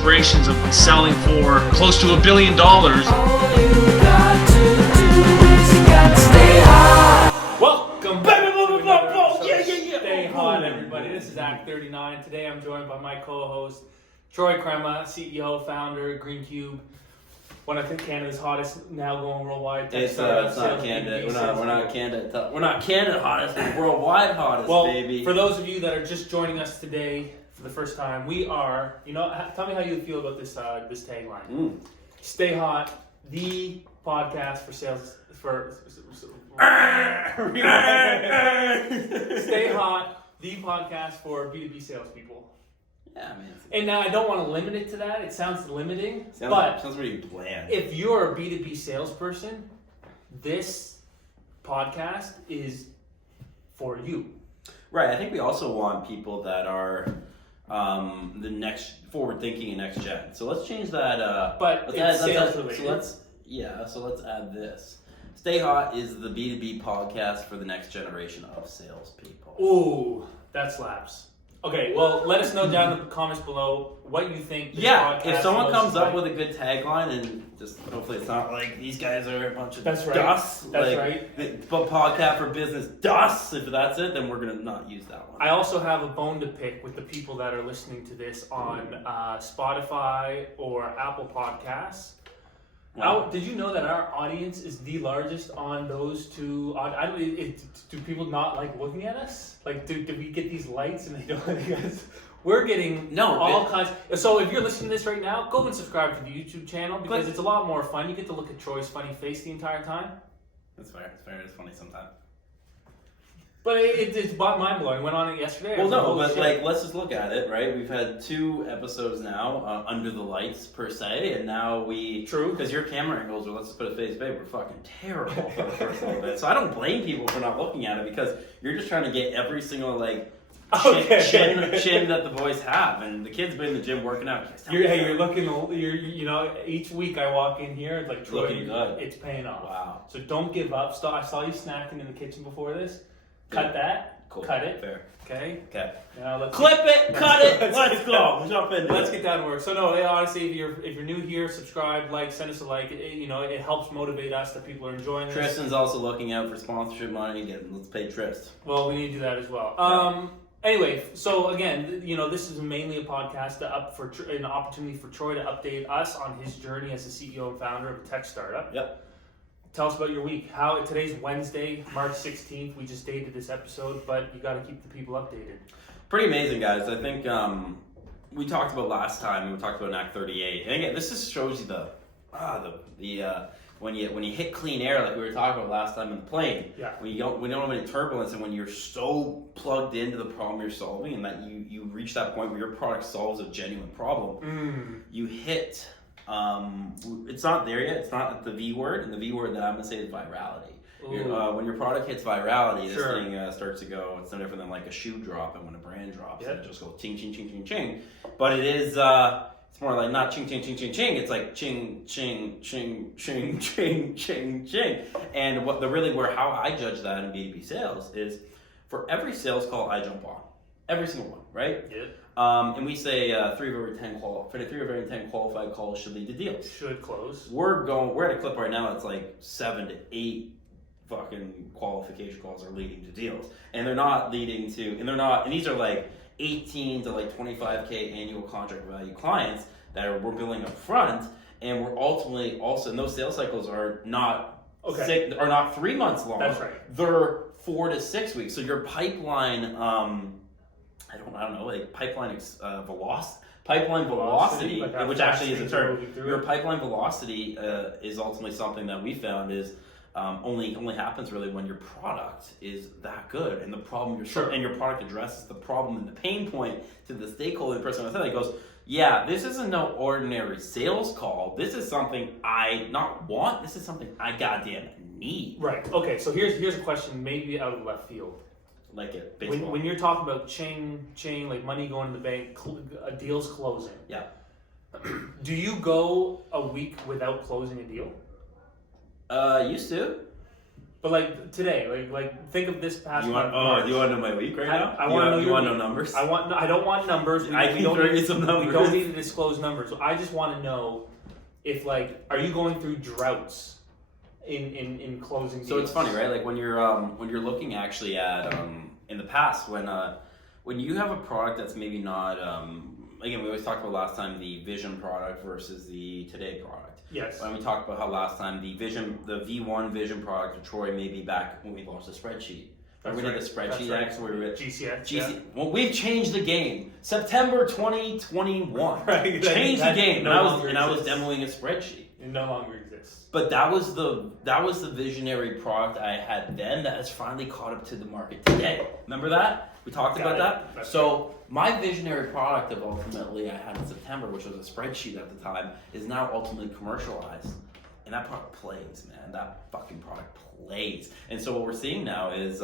aspirations of selling for close to $1 billion. Welcome back. Stay hot, everybody. This is Act 39. Today I'm joined by my co-host, Troy Crema, CEO, founder of GreenCube. One of Canada's hottest, now going worldwide. It's not Canada. We're not Canada hottest. We're worldwide hottest, baby. For those of you that are just joining us today for the first time, we are. Tell me how you feel about this tagline. Stay hot, the podcast for sales Stay hot, the podcast for B2B salespeople. Yeah, man. And now I don't want to limit it to that. It sounds limiting, sounds really bland. If you're a B2B salesperson, this podcast is for you. Right. I think we also want people that are the next forward-thinking and next gen. So let's change that. But it's sales related. So let's add this. Stay Hot is the B2B podcast for the next generation of salespeople. Ooh, that slaps. Okay, well, let us know down in the comments below what you think this podcast if someone comes up like. with a good tagline, and just hopefully it's not like these guys are a bunch of That's right. dust. That's like, right. But podcast for business dust. If that's it, then we're gonna not use that one. I also have a bone to pick with the people that are listening to this on Spotify or Apple Podcasts. Wow. Did you know that our audience is the largest on those two? Do people not like looking at us? Like, do we get these lights and they don't? We're getting all kinds. So if you're listening to this right now, go and subscribe to the YouTube channel because it's a lot more fun. You get to look at Troy's funny face the entire time. That's fair. It's funny sometimes. But it's mind blowing. Went on it yesterday. Let's just look at it, right? We've had 2 episodes now under the lights per se, and now True. Because your camera angles are, let's just put a face, babe, we're fucking terrible for the first little bit. So I don't blame people for not looking at it because you're just trying to get every single chin that the boys have, and the kids been in the gym working out. You're looking. Each week I walk in here, it's like Troy, looking good. It's paying off. Wow. So don't give up. I saw you snacking in the kitchen before this. Cut that. Cool. Cut it. Fair. Okay. Now let's clip it. Cut it. Let's go. Jump into it. Let's get down to work. So honestly, if you're new here, subscribe, send us a like. It helps motivate us that people are enjoying this. Tristan's also looking out for sponsorship money. Let's pay Trist. Well, we need to do that as well. Anyway, so again, this is mainly a podcast an opportunity for Troy to update us on his journey as the CEO and founder of a tech startup. Yep. Tell us about your week. Today's Wednesday, March 16th. We just dated this episode, but you got to keep the people updated. Pretty amazing, guys. I think we talked about last time. We talked about in Act 38. And again, this just shows you when you hit clean air, like we were talking about last time in the plane. Yeah. When you don't have any turbulence, and when you're so plugged into the problem you're solving, and that you reach that point where your product solves a genuine problem, you hit. It's not there yet. It's not the V word, and the V word that I'm going to say is virality. When your product hits virality, this thing starts to go. It's no different than like a shoe drop, and when a brand drops, it just goes ching, ching, ching, ching, ching. But it is, it's more like not ching, ching, ching, ching, ching. It's like ching, ching, ching, ching, ching, ching, ching. And how I judge that in B2B sales is for every sales call I jump on, every single one, right? Yeah. And we say 3 of every 10 qualified calls should lead to deals. Should close. We're at a clip right now that's like 7 to 8 fucking qualification calls are leading to deals, and they're not leading to, and these are like 18 to like 25K annual contract value clients that we're billing up front, and we're ultimately also, and those sales cycles are not 3 months long. That's right. They're 4 to 6 weeks. So your pipeline, I don't know, like pipeline velocity, which actually is a term. Your pipeline velocity is ultimately something that we found is only happens really when your product is that good, and the problem and your product addresses the problem and the pain point to the stakeholder, the person that goes, yeah, this isn't no ordinary sales call. This is something I not want. This is something I goddamn need. Right. Okay. So here's a question, maybe out of left field. Like it, baseball. When you're talking about chain, like money going to the bank, deals closing. Yeah. Do you go a week without closing a deal? Used to. But like today, like think of this past You want? month. March. Do you want to know my week right now? I want to know. You want to know numbers? I don't want numbers. I can throw you some numbers. We don't need to disclose numbers. I just want to know if like, are you going through droughts in closing deals? So it's funny, right? Like when you're looking actually at in the past when you have a product that's maybe not again, we always talked about last time the vision product versus the today product. Yes. When we talked about how last time the V1 vision product of Troy maybe back when we launched the spreadsheet. We did the spreadsheet X where we were at GCX. Yeah. Well, we've changed the game. September 2021. Right. Changed the game. No I was demoing a spreadsheet. It no longer exists. But that was the visionary product I had then that has finally caught up to the market today. Remember that? We talked about that? That's so my visionary product of ultimately I had in September, which was a spreadsheet at the time, is now ultimately commercialized. And that product plays, man. That fucking product plays. And so what we're seeing now is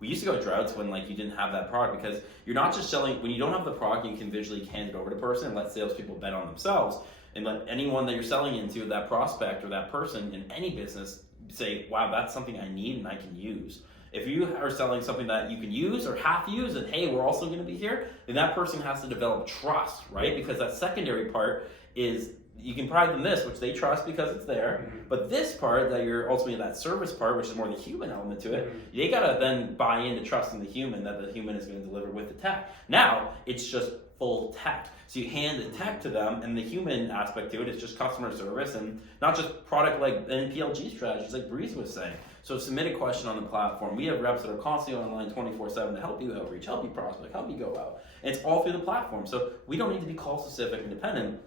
we used to go droughts when like you didn't have that product, because you're not just selling when you don't have the product, you can visually hand it over to the person and let salespeople bet on themselves. And let anyone that you're selling into, that prospect or that person in any business, say, wow, that's something I need and I can use. If you are selling something that you can use or half use and hey, we're also going to be here, then that person has to develop trust, right? Because that secondary part is you can provide them this, which they trust because it's there. Mm-hmm. But this part that you're ultimately that service part, which is more the human element to it, mm-hmm. they got to then buy into trusting the human that the human is going to deliver with the tech. Now it's just full tech. So you hand the tech to them, and the human aspect to it is just customer service and not just product like NPLG strategies like Breeze was saying. So submit a question on the platform. We have reps that are constantly online 24/7 to help you outreach, help you prospect, help you go out. And it's all through the platform. So we don't need to be call specific and dependent,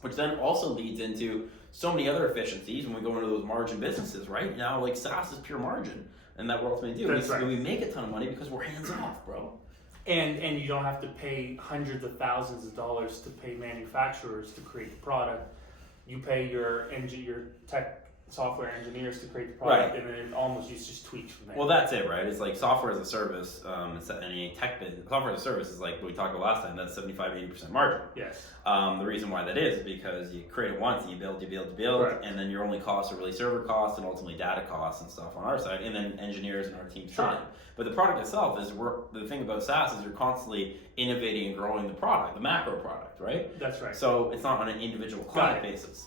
which then also leads into so many other efficiencies when we go into those margin businesses, right? Now, like SaaS is pure margin, and that we're ultimately doing. That's right. We make a ton of money because we're hands off, bro. And you don't have to pay hundreds of thousands of dollars to pay manufacturers to create the product. You pay your tech software engineers to create the product, right. And then it almost just tweaks from there. Well, that's it, right? It's like software as a service. It's any tech business. Software as a service is like what we talked about last time. That's 75-80% margin. Yes. The reason why that is because you create it once and you build, right. And then your only costs are really server costs and ultimately data costs and stuff on our side, and then engineers and our team's time. But the product itself is the thing about SaaS is you're constantly innovating and growing the product, the macro product, right? That's right. So it's not on an individual client basis.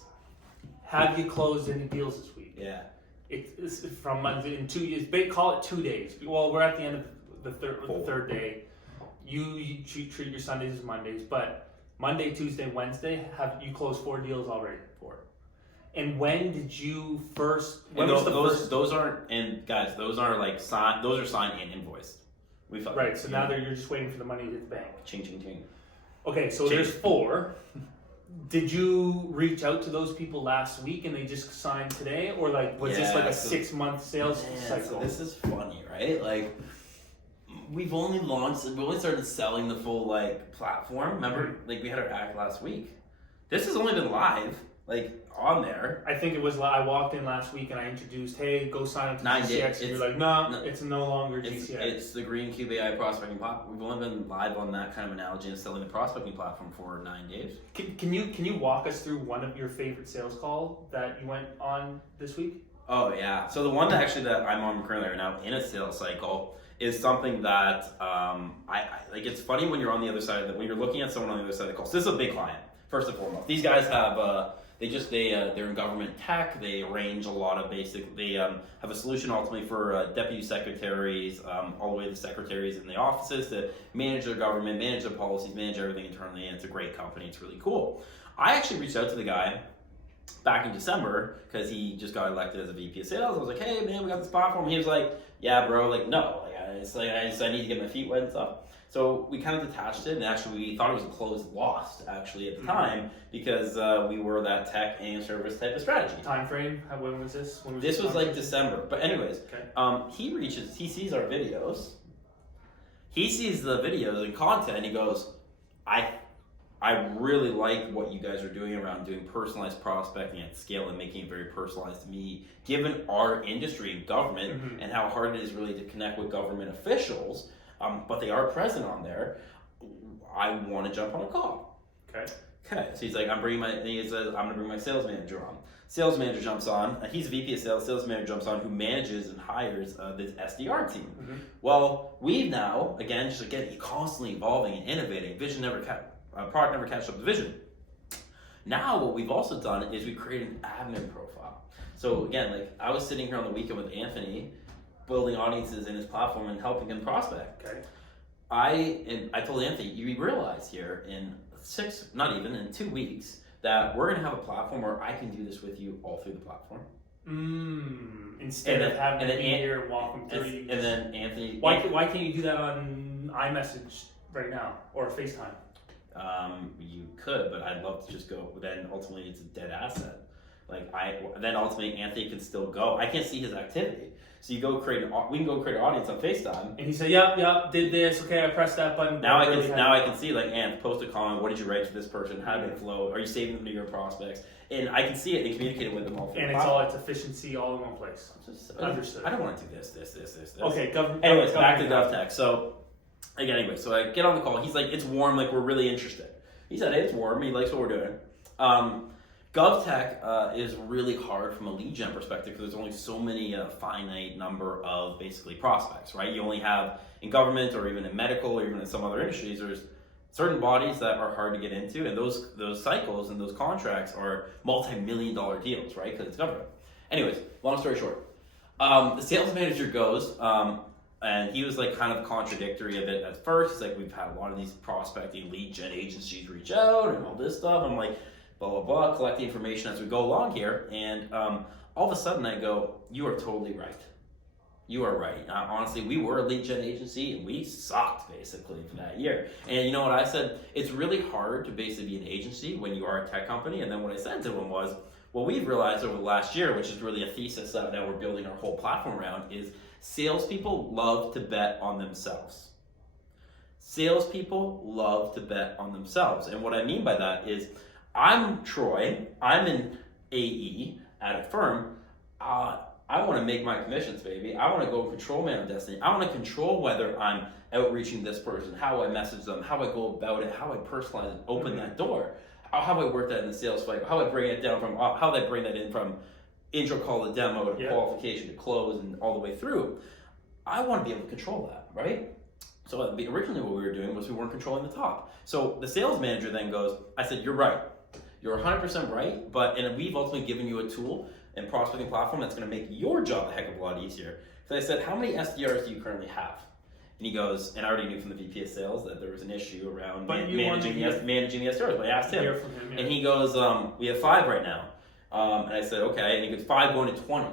Have you closed any deals this week? Yeah. It's from in 2 years. Call it 2 days. Well, we're at the end of the third day. You treat your Sundays as Mondays, but Monday, Tuesday, Wednesday, have you closed 4 deals already? 4. And when did you first? When was the first? Those aren't, and guys, those are like signed. Those are signed and invoiced. Right. So now you're just waiting for the money to hit the bank. Ching ching ching. Okay, so there's 4. Did you reach out to those people last week and they just signed today, or like was this like a 6-month sales cycle? So this is funny, right? Like we only started selling the full like platform. Remember, like we had our act last week. This has only been live, like on there. I think it was. I walked in last week and I introduced, "Hey, go sign up to 9 GCX." days. And you're like, "No, it's no longer GCX." It's the GreenCube AI prospecting platform. We've only been live on that kind of analogy and selling the prospecting platform for 9 days. Can you walk us through one of your favorite sales call that you went on this week? Oh yeah. So the one that I'm on currently right now in a sales cycle is something that I like. It's funny when you're on the other side when you're looking at someone on the other side of the call. So this is a big client. First and foremost, these guys have they're in government tech. They arrange a lot of they have a solution ultimately for deputy secretaries, all the way to secretaries in the offices to manage their government, manage their policies, manage everything internally, and it's a great company. It's really cool. I actually reached out to the guy back in December because he just got elected as a VP of sales. I was like, hey man, we got this platform. He was like, yeah bro, like no, I need to get my feet wet and stuff. So we kind of detached it, and actually we thought it was a closed lost actually at the time because we were that tech and service type of strategy. Time frame? When was this? This was like December. But anyways, okay. He sees our videos. He sees the videos and content, and he goes, I really like what you guys are doing around doing personalized prospecting at scale and making it very personalized to me, given our industry and government and how hard it is really to connect with government officials. But they are present on there. I want to jump on a call. Okay. So he's like, I'm gonna bring my sales manager on. Sales manager jumps on. He's a VP of sales. Sales manager jumps on, who manages and hires this SDR team. Mm-hmm. Well, we've now again constantly evolving and innovating. Product never catches up to vision. Now what we've also done is we created an admin profile. So again, like I was sitting here on the weekend with Anthony, building audiences in his platform and helping him prospect. Okay. I told Anthony, you realize here in 2 weeks, that we're going to have a platform where I can do this with you all through the platform. Instead of having to be here and walk them through. And then Anthony... Why can't you do that on iMessage right now or FaceTime? You could, but I'd love to just go. Then ultimately it's a dead asset. Then ultimately Anthony can still go. I can't see his activity. So we can go create an audience on FaceTime. And he said, yep, did this. Okay, I pressed that button. Now I can see post a comment. What did you write to this person? How did it flow? Are you saving them to your prospects? And I can see it and communicate with them all. And it's efficiency all in one place. Understood. I don't want to do this. Okay, Anyways, back to GovTech. So I get on the call. He's like, it's warm. Like we're really interested. He said, hey, it's warm. He likes what we're doing. GovTech is really hard from a lead gen perspective because there's only so many finite number of basically prospects, right? You only have in government or even in medical or even in some other industries, there's certain bodies that are hard to get into, and those cycles and those contracts are multi-million-dollar deals, right? Because it's government. Anyways, long story short, the sales manager goes, and he was like kind of contradictory of it at first. He's like, we've had a lot of these prospecting lead gen agencies reach out and all this stuff. I'm like, blah, blah, blah, collect the information as we go along here. And all of a sudden I go, you are totally right. You are right. Honestly, we were a lead gen agency and we sucked basically for that year. And you know what I said? It's really hard to basically be an agency when you are a tech company. And then what I said to him was, what we've realized over the last year, which is really a thesis that we're building our whole platform around, is salespeople love to bet on themselves. Salespeople love to bet on themselves. And what I mean by that is, I'm Troy, I'm an AE at a firm, I want to make my commissions, baby. I want to go control my own destiny. I want to control whether I'm outreaching this person, how I message them, how I go about it, how I personalize and open that door, how I work that in the sales cycle, how I bring it down from, how I bring that in from intro call to demo to qualification to close and all the way through. I want to be able to control that, right? So originally what we were doing was we weren't controlling the top. So the sales manager then goes, I said, you're right. You're 100% right, and we've ultimately given you a tool and prospecting platform that's going to make your job a heck of a lot easier. So I said, how many SDRs do you currently have? And he goes, and I already knew from the VP of sales that there was an issue around managing the SDRs, but I asked him. And he goes, we have 5 right now. And I said, okay. And he goes, 5 going to 20.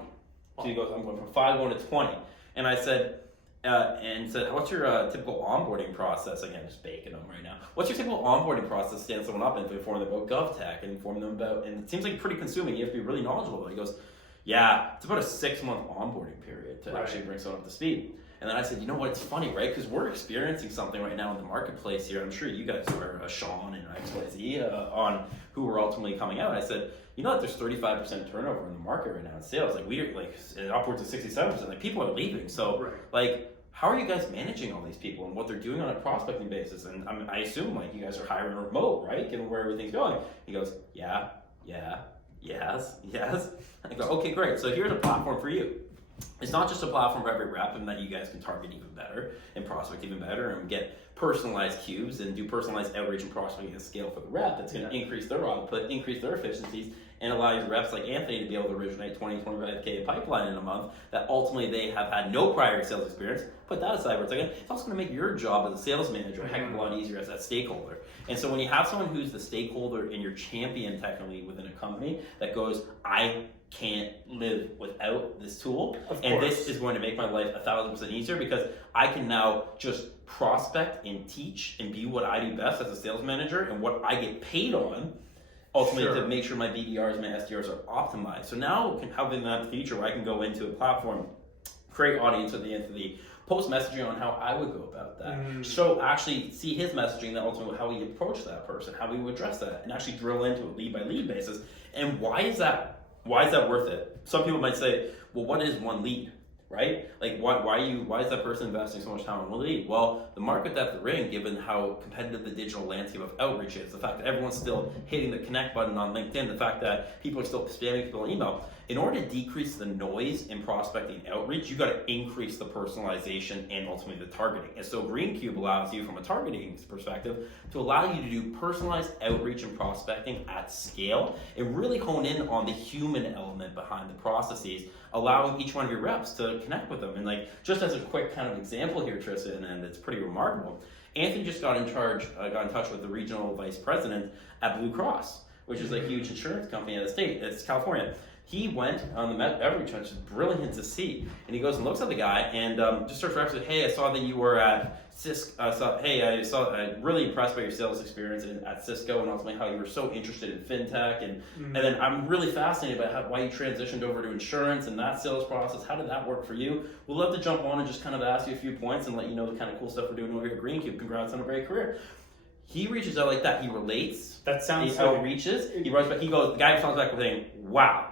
So he goes, I'm going from 5 going to 20. And I said, what's your typical onboarding process? Again, just baking them right now. What's your typical onboarding process? Stand someone up and inform them about GovTech and inform them about, and it seems like pretty consuming. You have to be really knowledgeable about it. He goes, yeah, it's about a 6-month onboarding period to actually bring someone up to speed. And then I said, you know what, it's funny, right? Because we're experiencing something right now in the marketplace here. I'm sure you guys are Sean and XYZ on who are ultimately coming out. I said, you know that there's 35% turnover in the market right now in sales. Like we're like upwards of 67%. Like people are leaving. So how are you guys managing all these people and what they're doing on a prospecting basis? And I assume like you guys are hiring remote, right? Given where everything's going. He goes, yes. I go, okay, great. So here's a platform for you. It's not just a platform for every rep and that you guys can target even better and prospect even better and get personalized cubes and do personalized outreach and prospecting at scale for the rep. That's going to increase their output, increase their efficiencies, and allow your reps like Anthony to be able to originate 20, 25K pipeline in a month that ultimately they have had no prior sales experience. Put that aside for a second. It's also going to make your job as a sales manager a heck of a lot easier as that stakeholder. And so when you have someone who's the stakeholder and your champion technically within a company that goes, I can't live without this tool, and this is going to make my life 1,000% easier because I can now just prospect and teach and be what I do best as a sales manager and what I get paid on ultimately to make sure my BDRs, my SDRs are optimized. So now having that feature where I can go into a platform, create audience at the end of the post messaging on how I would go about that. So actually see his messaging, that ultimately how we approach that person, how we would address that, and actually drill into a lead by lead basis. And why is that worth it? Some people might say, well, what is one lead? right? Like, why is that person investing so much time on lead? Well, the market that they're in, given how competitive the digital landscape of outreach is, the fact that everyone's still hitting the connect button on LinkedIn, the fact that people are still spamming people on email, in order to decrease the noise in prospecting outreach, you got to increase the personalization and ultimately the targeting. And so GreenCube allows you, from a targeting perspective, to allow you to do personalized outreach and prospecting at scale and really hone in on the human element behind the processes, allowing each one of your reps to connect with them. And like, just as a quick kind of example here, Tristan, and it's pretty remarkable, Anthony just got in touch with the regional vice president at Blue Cross, which is a huge insurance company in the state. It's California. He went on the outreach, which is brilliant to see. And he goes and looks at the guy and just starts referencing, hey, I saw that you were at Cisco. I'm really impressed by your sales experience at Cisco and ultimately how you were so interested in fintech. And then I'm really fascinated by why you transitioned over to insurance and that sales process. How did that work for you? We'd love to jump on and just kind of ask you a few points and let you know the kind of cool stuff we're doing over here at GreenCube. Congrats on a great career. He reaches out like that. He relates. That sounds. He outreaches. He writes back. He goes. The guy responds back with saying, "Wow,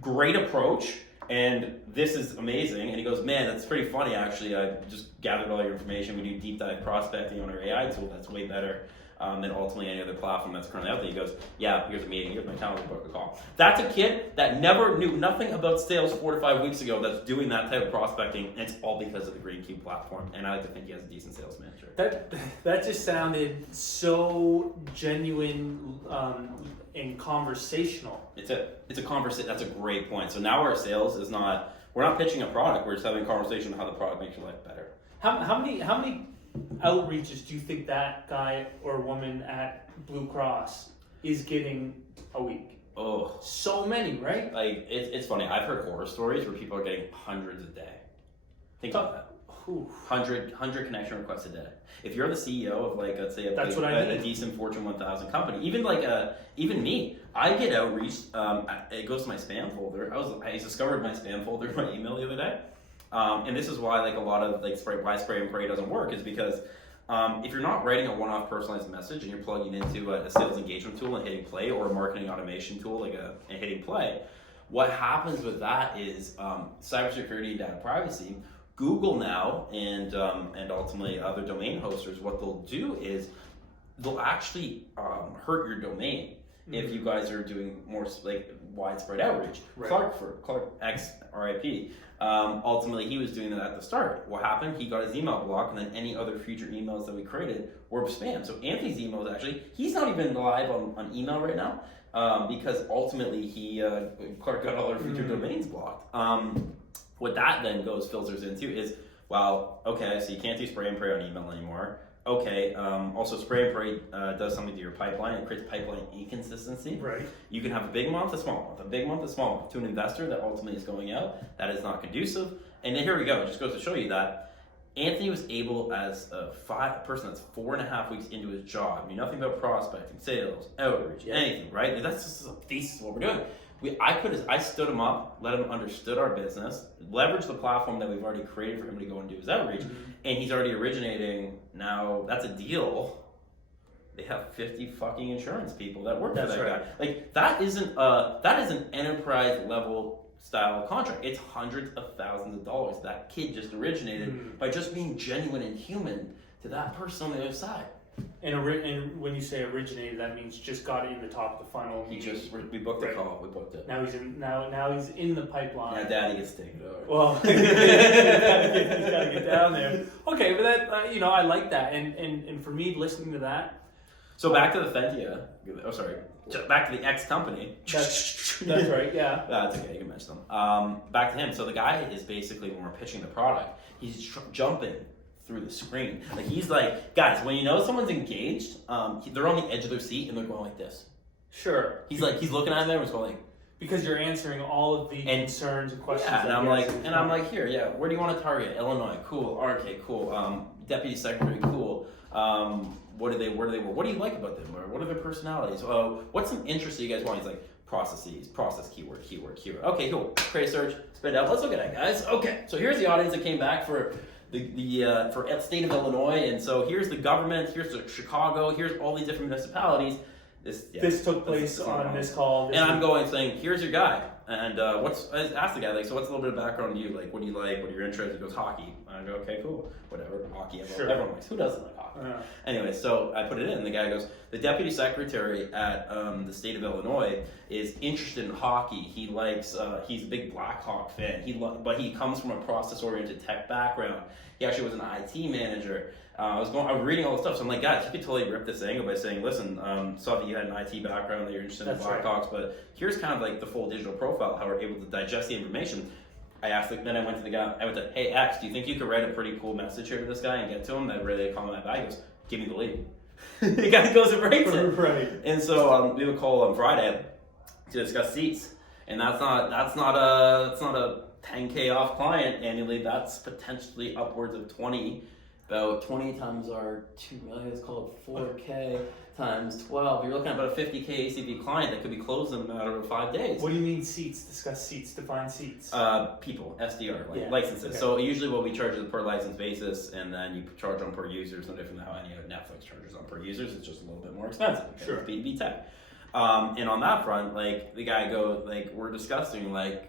great approach, and this is amazing." And he goes, "Man, that's pretty funny actually. I just gathered all your information. We do deep dive prospecting on our AI tool. That's way better than ultimately any other platform that's currently out there." He goes, "Yeah, here's a meeting. Here's my calendar, book a call." That's a kid that never knew nothing about sales 4 to 5 weeks ago that's doing that type of prospecting, and it's all because of the GreenCube platform. And I like to think he has a decent sales manager. That just sounded so genuine and conversational. It's a conversation. That's a great point. So now our sales is not, we're not pitching a product. We're just having a conversation on how the product makes your life better. How many outreaches do you think that guy or woman at Blue Cross is getting a week? Oh, so many, right? Like it's funny. I've heard horror stories where people are getting hundreds a day. Think about that. 100 connection requests a day. If you're the CEO of, like, let's say a decent Fortune 1000 company, even me, I get outreach. It goes to my spam folder. I discovered my spam folder in my email the other day, and this is why like a lot of like why Spray and Pray doesn't work is because if you're not writing a one-off personalized message and you're plugging into a sales engagement tool and hitting play, or a marketing automation tool and hitting play, what happens with that is cybersecurity and data privacy. Google now and ultimately other domain hosters, what they'll do is they'll actually hurt your domain if you guys are doing more like widespread outreach. Right. Clark X RIP. Ultimately, he was doing that at the start. What happened? He got his email blocked, and then any other future emails that we created were spam. So Anthony's emails actually, he's not even live on email right now because ultimately Clark got all our future domains blocked. What that then filters into is, well, okay, so you can't do Spray and Pray on email anymore. Okay, also Spray and Pray does something to your pipeline. It creates pipeline inconsistency. Right. You can have a big month, a small month, a big month, a small month. To an investor that ultimately is going out, that is not conducive. And then here we go. It just goes to show you that Anthony was able, as a person that's 4.5 weeks into his job, knew nothing about prospecting, sales, outreach, anything, right? That's just a thesis of what we're doing. I stood him up, let him understood our business, leveraged the platform that we've already created for him to go and do his outreach, and he's already originating. Now that's a deal. They have 50 fucking insurance people that work for that guy. Like that is an enterprise level style contract. It's hundreds of thousands of dollars that kid just originated by just being genuine and human to that person on the other side. And when you say originated, that means just got in the top of the funnel. We booked the call. We booked it. Now he's in the pipeline. Now Daddy gets taken over. Well, he's got to get down there. Okay, but that I like that, and for me, listening to that. So back to the Fentia. Oh, sorry. Back to the X company. That's right. Yeah. That's okay. You can mention them. Back to him. So the guy is basically, when we're pitching the product, he's jumping through the screen. Like he's like, guys, when you know someone's engaged, they're on the edge of their seat and they're going like this. Sure. He's looking at them and he's going like, because you're answering all of the concerns and questions. Yeah, and I'm like, here, yeah, where do you want to target? Illinois, cool. RK, cool. Deputy Secretary, cool. What do they work? What do you like about them? Or what are their personalities? What's some interest that you guys want? He's like, process, keyword. Okay, cool. Create a search, spit it out. Let's look at that, guys. Okay, so here's the audience that came back for for state of Illinois, and so here's the government, here's the Chicago, here's all these different municipalities. This took place on this call. And I'm going saying, here's your guy. And I asked the guy, like, so what's a little bit of background on you? Like, what do you like? What are your interests? He goes, hockey. And I go, okay, cool. Whatever. Hockey. Everyone likes. Who doesn't like hockey? Anyway, so I put it in, and the guy goes, the deputy secretary at the state of Illinois is interested in hockey. He likes, he's a big Blackhawk fan. But he comes from a process-oriented tech background. He actually was an IT manager. I was reading all the stuff, so I'm like, guys, you could totally rip this angle by saying, listen, saw that you had an IT background, that you're interested in Blackhawks, but here's kind of like the full digital profile, how we're able to digest the information. Then I went to the guy, hey, X, do you think you could write a pretty cool message here to this guy and get to him that really comment back? He goes, give me the lead. The guy goes and writes it. Right. And so we have a call on Friday to discuss seats, and that's not a 10K off client annually. That's potentially upwards of 20. About 20 times our 2 million, it's called 4K times 12. You're looking at about a 50K ACV client that could be closed in a matter of 5 days. What do you mean seats? Discuss seats. Define seats. People, SDR, licenses. Okay. So usually what we charge is per license basis, and then you charge on per user. It's no different than how any other Netflix charges on per users. It's just a little bit more expensive. Sure. It's B2B tech. And on that front, like the guy goes, like we're discussing like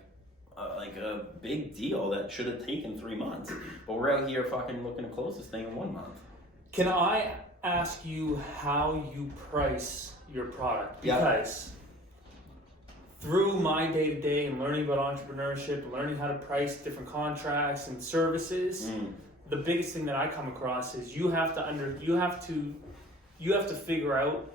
a big deal that should have taken 3 months, but we're out here fucking looking to close this thing in 1 month. Can I ask you how you price your product? Because through my day-to-day and learning about entrepreneurship, learning how to price different contracts and services, the biggest thing that I come across is you have to figure out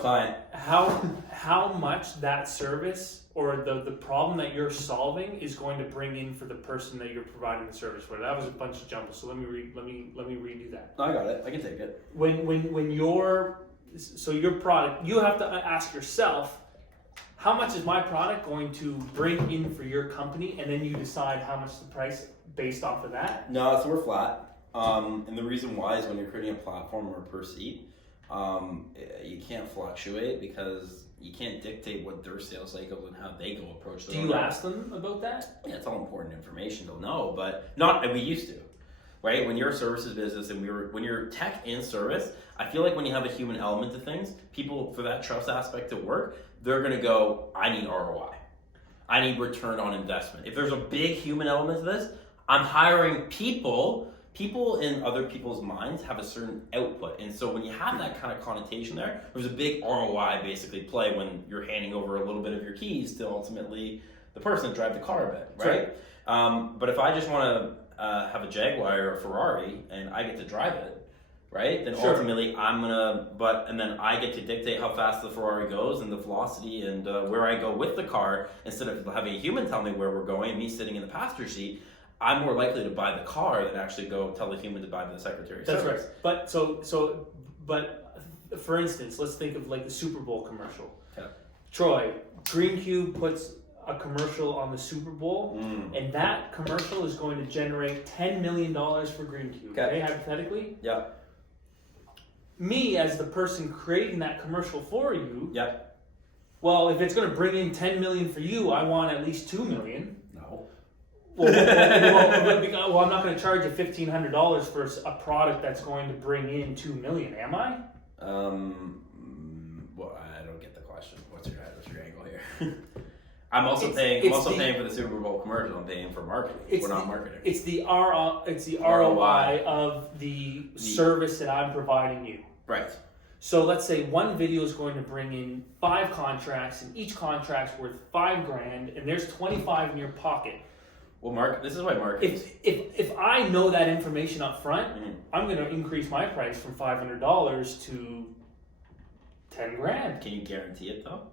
Client. how much that service or the problem that you're solving is going to bring in for the person that you're providing the service for. That was a bunch of jumbles, so let me redo that. I got it. I can take it. When your product, you have to ask yourself, how much is my product going to bring in for your company, and then you decide how much the price based off of that. No, so we're flat. And the reason why is when you're creating a platform or per seat, you can't fluctuate because you can't dictate what their sales cycle and how they go approach their Do you ask them about that? Yeah, it's all important information to know, but we used to, right? When you're a services business and when you're tech and service, I feel like when you have a human element to things, people, for that trust aspect to work, they're going to go, I need ROI. I need return on investment. If there's a big human element to this, I'm hiring people in other people's minds have a certain output. And so when you have that kind of connotation there's a big ROI basically play when you're handing over a little bit of your keys to ultimately the person that drive the car a bit, right? But if I just want to have a Jaguar or a Ferrari and I get to drive it, right? Then ultimately and then I get to dictate how fast the Ferrari goes and the velocity and where I go with the car instead of having a human tell me where we're going and me sitting in the passenger seat. I'm more likely to buy the car than actually go tell the human to buy the secretary. That's right. But but for instance, let's think of like the Super Bowl commercial. Okay. Troy, GreenCube puts a commercial on the Super Bowl, and that commercial is going to generate $10 million for GreenCube. Okay, hypothetically. Yeah. Me as the person creating that commercial for you. Yeah. Well, if it's going to bring in $10 million for you, I want at least $2 million. No. Well, I'm not going to charge you $1,500 for a product that's going to bring in $2 million, am I? Well, I don't get the question. What's your angle here? I'm also paying for the Super Bowl commercial. I'm paying for marketing. We're not marketing. It's the ROI of the service that I'm providing you. Right. So let's say one video is going to bring in 5 contracts, and each contract's worth $5,000, and there's 25 in your pocket. Well, this is why marketing. If I know that information up front, I'm going to increase my price from $500 to $10,000. Can you guarantee it though?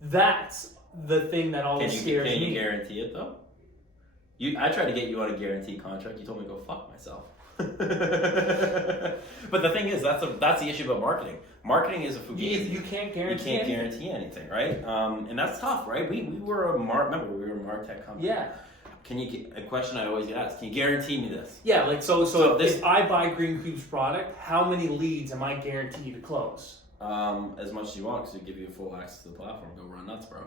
That's the thing that always scares me. Can you guarantee it though? I tried to get you on a guaranteed contract. You told me to go fuck myself. But the thing is, that's the issue about marketing. Marketing is a fugazi. You can't guarantee. Anything, right? And that's tough, right? We were a MarTech company. Yeah. A question I always get asked? Can you guarantee me this? Yeah, like so if I buy GreenCube's product, how many leads am I guaranteed to close? As much as you want, because we give you full access to the platform. Go run nuts, bro.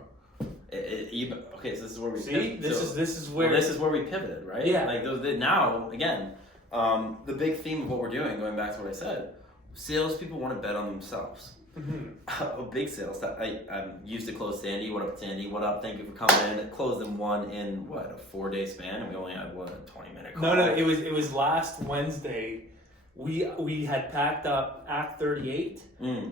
Okay, so this is where we pivoted. This is where we pivoted, right? Yeah. Like now again, the big theme of what we're doing, going back to what I said, salespeople want to bet on themselves. a big sales. I'm used to close Sandy. What up, Sandy? What up? Thank you for coming in. Closed them one in a 4-day span, and we only had a 20-minute call. No, it was last Wednesday. We had packed up Act 38.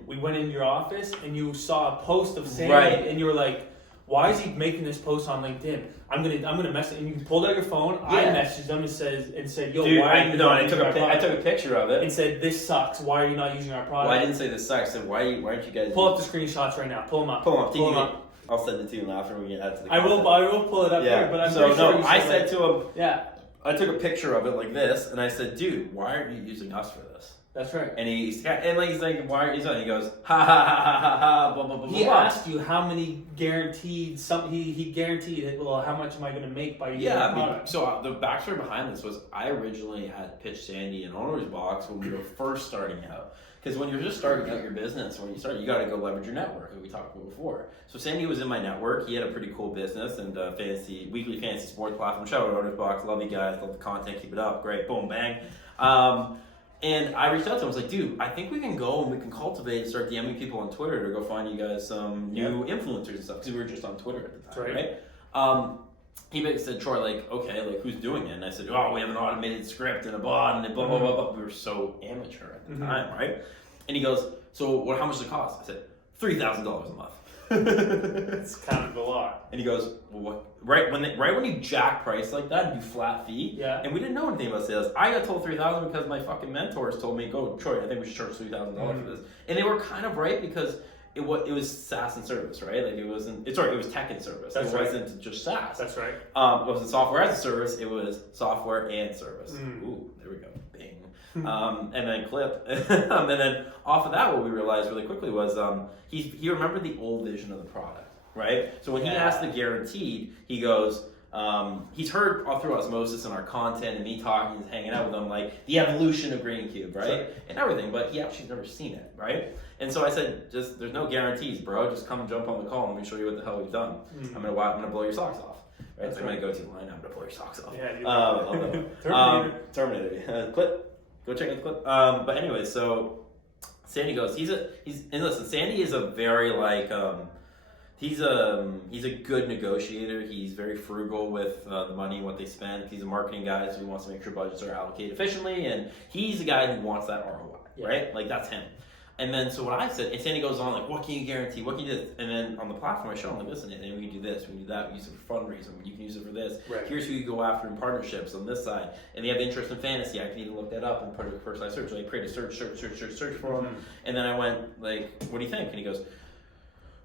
We went in your office, and you saw a post of Sandy, and you were like, "Why is he making this post on LinkedIn? I'm gonna message." And you pulled out your phone. Yeah. I messaged him and said, "Yo, dude, why?" I took a picture of it and said, "This sucks. Why are you not using our product?" Well, I didn't say this sucks. I said, why aren't you guys pull up the screenshots right now? Pull them up. Pull them up. I'll send it to you after we get add to the. I will pull it up here. But I'm so pretty sure I said to him. Yeah. I took a picture of it like this, and I said, "Dude, why aren't you using us for this?" That's right. And he's like, "Why aren't you?" He goes, "Ha ha ha ha ha." Blah blah blah. He asked you how many guaranteed. He guaranteed it. Well, how much am I going to make by using the product? So the backstory behind this was I originally had pitched Sandy an owner's box when we were first starting out. Because when you're just starting out your business, when you start, you got to go leverage your network, as we talked about before. So Sandy was in my network. He had a pretty cool business and weekly fantasy sports platform. Shout out Owner's Box. Love you guys. Love the content. Keep it up. Great. Boom. Bang. And I reached out to him. I was like, dude, I think we can go and we can cultivate and start DMing people on Twitter to go find you guys some new influencers and stuff. Because we were just on Twitter at the time, right? He basically said, Troy, who's doing it? And I said, we have an automated script and a bot and blah, blah, blah, blah. We were so amateur at the time, right? And he goes, so how much does it cost? I said, $3,000 a month. It's kind of a lot. And he goes, well, what? Right when you jack price like that and do flat fee, and we didn't know anything about sales. I got told $3,000 because my fucking mentors told me, go, Troy, I think we should charge $3,000 for this. And they were kind of right because it was SaaS and service, right? Like it was tech and service. It wasn't just SaaS. That's right. It wasn't software as a service. It was software and service. Ooh, there we go. Bing. And then clip. And then off of that, what we realized really quickly was he remembered the old vision of the product, right? So when he asked the guaranteed, he goes, he's heard all through osmosis in our content and me talking and hanging out with him, like the evolution of GreenCube, right? Sure. And everything, but he actually's never seen it, right? And so I said, there's no guarantees, bro. Just come jump on the call and let me show you what the hell we've done. I'm gonna blow your socks off. Right? So I'm gonna go to the line. I'm gonna blow your socks off. Yeah. Terminator. Clip. Go check out the clip. But anyway, so Sandy goes. And listen, Sandy is a very he's a good negotiator. He's very frugal with the money and what they spend. He's a marketing guy, so he wants to make sure budgets are allocated efficiently. And he's the guy who wants that ROI, right? Like that's him. And then so what I said, and Sandy goes on like, what can you guarantee? What can you do? And then on the platform I show him like, listen, and we can do this, we can do that, we use it for fundraising, you can use it for this. Right. Here's who you go after in partnerships on this side. And they have interest in fantasy. I can even look that up and put it in personalized search. Like create a search for them. And then I went like, what do you think? And he goes,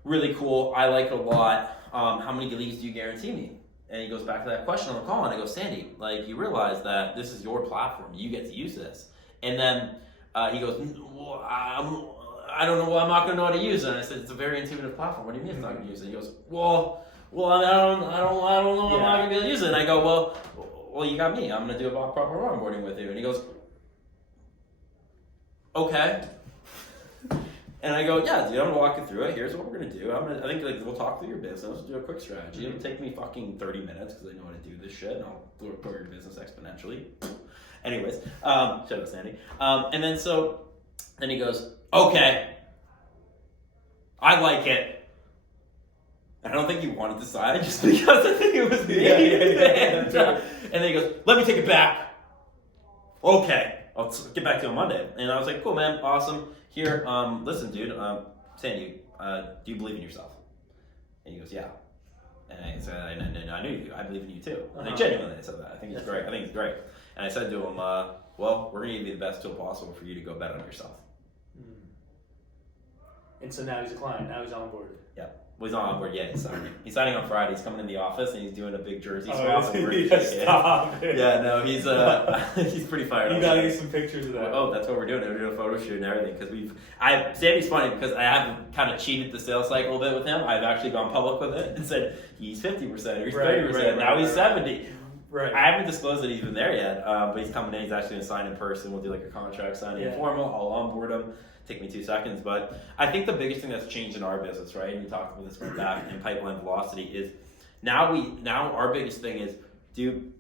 really cool. I like it a lot. How many leads do you guarantee me? And he goes back to that question on the call, and I go, Sandy, like you realize that this is your platform. You get to use this. And then he goes, well, I don't know. Well, I'm not going to know how to use it. And I said, it's a very intuitive platform. What do you mean it's not going to use it? He goes, well, I don't know. I'm not going to be able to use it. And I go, well, you got me. I'm going to do a proper onboarding with you. And he goes, okay. And I go, yeah, dude, I'm going to walk you through it. Here's what we're going to do. I think we'll talk through your business. We'll do a quick strategy. It'll take me fucking 30 minutes because I know how to do this shit. And I'll grow your business exponentially. Anyways, shout out Sandy. And then he goes, okay, I like it. I don't think he wanted to sign it just because I think it was me. And then he goes, let me take it back. Okay, I'll get back to you on Monday. And I was like, cool, man, awesome. Here, listen, dude, Sandy, do you believe in yourself? And he goes, yeah. And I said, I knew you. I believe in you too. And I genuinely said that. I think it's great. And I said to him, well, we're going to give you the best tool possible for you to go bet on yourself. And so now he's a client. Now he's on board. Yeah. Well, he's not on board yet. He's signing. He's signing on Friday. He's coming in the office and he's doing a big jersey swap. Stop. Yeah, no, he's pretty fired up. You gotta get some pictures of that. Oh, that's what we're doing. We're doing a photo shoot and everything because Sandy's funny because I have kind of cheated the sales cycle a bit with him. I've actually gone public with it and said he's 50% or he's 30%. Now he's 70%. Right. I haven't disclosed that he's even there yet, but he's coming in. He's actually going to sign in person. We'll do like a contract signing informal. I'll onboard him. Take me 2 seconds. But I think the biggest thing that's changed in our business, right, and we talked about this going back in pipeline velocity, is now our biggest thing is, dude,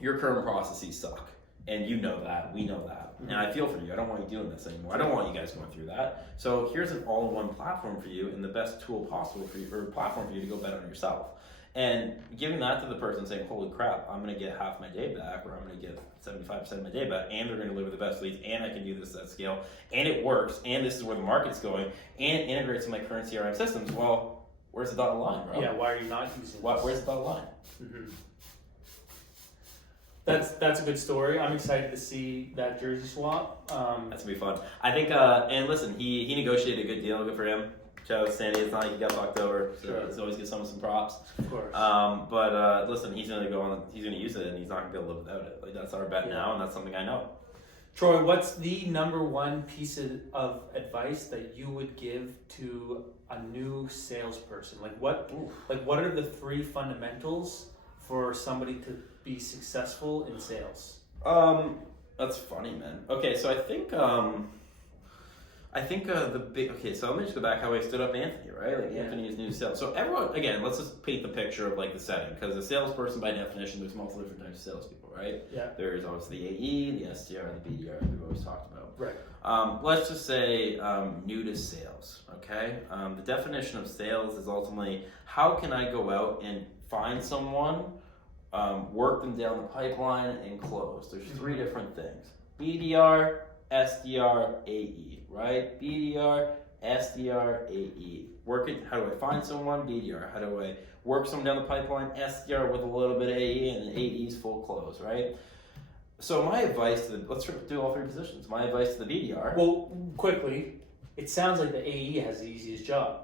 your current processes suck. And you know that, we know that. And I feel for you. I don't want you doing this anymore. I don't want you guys going through that. So here's an all-in-one platform for you and the best tool possible for you, or platform for you to go bet on yourself. And giving that to the person saying, holy crap, I'm going to get half my day back, or I'm going to get 75% of my day back, and they're going to deliver the best leads, and I can do this at scale, and it works, and this is where the market's going, and it integrates with my current CRM systems. Well, where's the dotted line, bro? Yeah, why are you not using this? Where's the dotted line? Mm-hmm. That's a good story. I'm excited to see that jersey swap. That's gonna be fun. I think, and listen, he negotiated a good deal. Good for him. Shout out to Sandy. It's not like he got fucked over. So Sure. It's always give someone some props. Of course. But listen, he's gonna go on. He's gonna use it, and he's not gonna be able to live without it. Like that's our bet now, and that's something I know. Troy, what's the number one piece of advice that you would give to a new salesperson? Like what are the 3 fundamentals for somebody to be successful in sales? That's funny, man. Okay, so I think the big. Okay, so let me just go back how I stood up Anthony, right? Like Anthony is new to sales. So everyone, again, let's just paint the picture of like the setting, because a salesperson by definition, there's multiple different types of salespeople, right? Yeah. There's obviously the AE, the SDR, and the BDR that we've always talked about. Right. Let's just say new to sales. Okay. The definition of sales is ultimately how can I go out and find someone, work them down the pipeline, and close. There's 3 different things: BDR, SDR, AE, right? BDR, SDR, AE. Work it. How do I find someone? BDR. How do I work someone down the pipeline? SDR with a little bit of AE, and then AE's full close, right? So my advice to let's do all 3 positions. My advice to the BDR. Well, quickly, it sounds like the AE has the easiest job.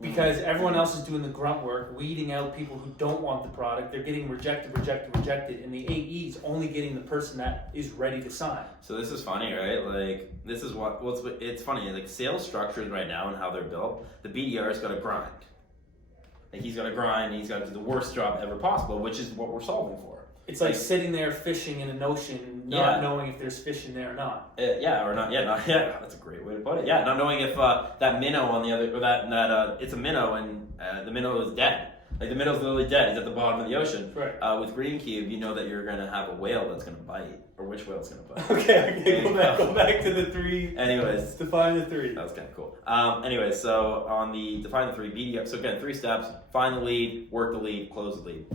Because everyone else is doing the grunt work, weeding out people who don't want the product. They're getting rejected, and the AE is only getting the person that is ready to sign. So this is funny, right? Like this is it's funny. Like sales structures right now and how they're built, the BDR's got to grind. Like he's got to grind. And he's got to do the worst job ever possible, which is what we're solving for. It's like sitting there fishing in an ocean, not knowing if there's fish in there or not. Or not. Yeah, that's a great way to put it. Yeah, not knowing if that minnow on the other, or that it's a minnow and the minnow is dead. Like the minnow's literally dead. He's at the bottom of the ocean. Right. With GreenCube, you know that you're gonna have a whale that's gonna bite, or which whale's gonna bite. Okay. Go back to the 3. Anyways, define the 3. That was kind of cool. Anyway, so on the define the 3 BDR. So again, 3 steps: find the lead, work the lead, close the lead.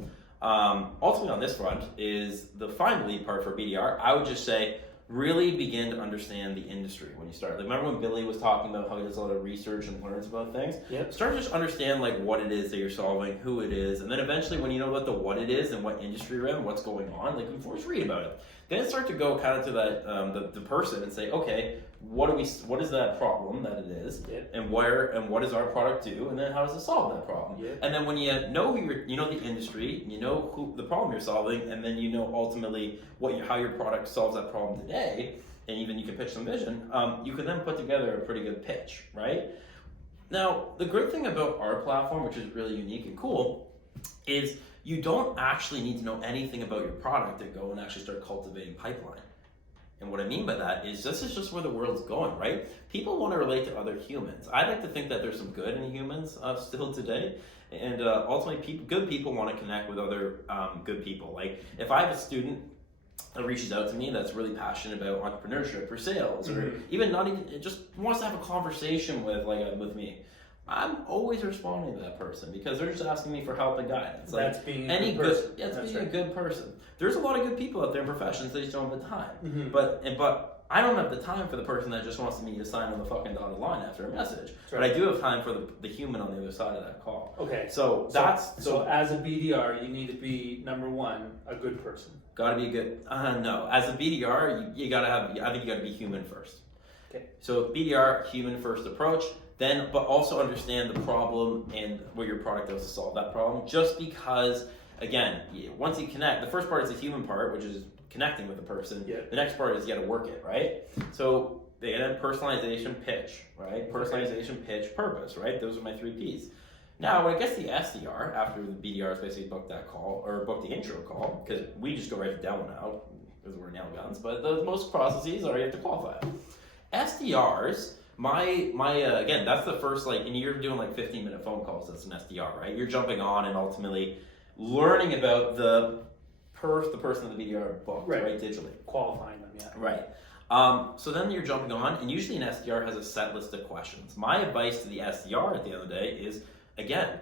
Ultimately on this front is the find the lead part for BDR. I would just say really begin to understand the industry when you start. Like, remember when Billy was talking about how he does a lot of research and learns about things? Yep. Start to just understand like what it is that you're solving, who it is, and then eventually when you know what it is and what industry you're in, what's going on, like before just read about it. Then start to go kind of to that the person and say, okay, what is that problem that it is, and what does our product do, and then how does it solve that problem? And then when you know you know the industry, you know who the problem you're solving, and then you know ultimately how your product solves that problem today, and even you can pitch some vision, you can then put together a pretty good pitch, right? Now, the great thing about our platform, which is really unique and cool, is you don't actually need to know anything about your product to go and actually start cultivating pipeline. And what I mean by that is this is just where the world's going, right? People want to relate to other humans. I like to think that there's some good in humans still today. And ultimately, good people want to connect with other good people. Like if I have a student that reaches out to me that's really passionate about entrepreneurship or sales, or even just wants to have a conversation with me, I'm always responding to that person because they're just asking me for help and guidance. That's being a good person. That's being a good person. There's a lot of good people out there in professions that just don't have the time. But I don't have the time for the person that just wants me to sign on the fucking dotted line after a message. But I do have time for the human on the other side of that call. Okay. So as a BDR, you need to be number 1, a good person. Gotta be a good. No, as a BDR, you gotta have. I think you gotta be human first. Okay. So BDR, human first approach. Then, but also understand the problem and what your product does to solve that problem. Just because, again, once you connect, the first part is the human part, which is connecting with the person. Yeah. The next part is you got to work it, right? So then personalization, pitch, right? Personalization, pitch, purpose, right? Those are my 3 Ps. Now, when it gets to the SDR, after the BDRs basically booked that call, or booked the intro call, because we just go right to demo now, because we're nail guns, but the most processes are you have to qualify it. SDRs, again, that's the first, and you're doing 15-minute phone calls, that's an SDR, right? You're jumping on and ultimately learning about the the person in the BDR booked, right, digitally. Qualifying them, yeah. Right. So then you're jumping on, and usually an SDR has a set list of questions. My advice to the SDR at the end of the day is, again,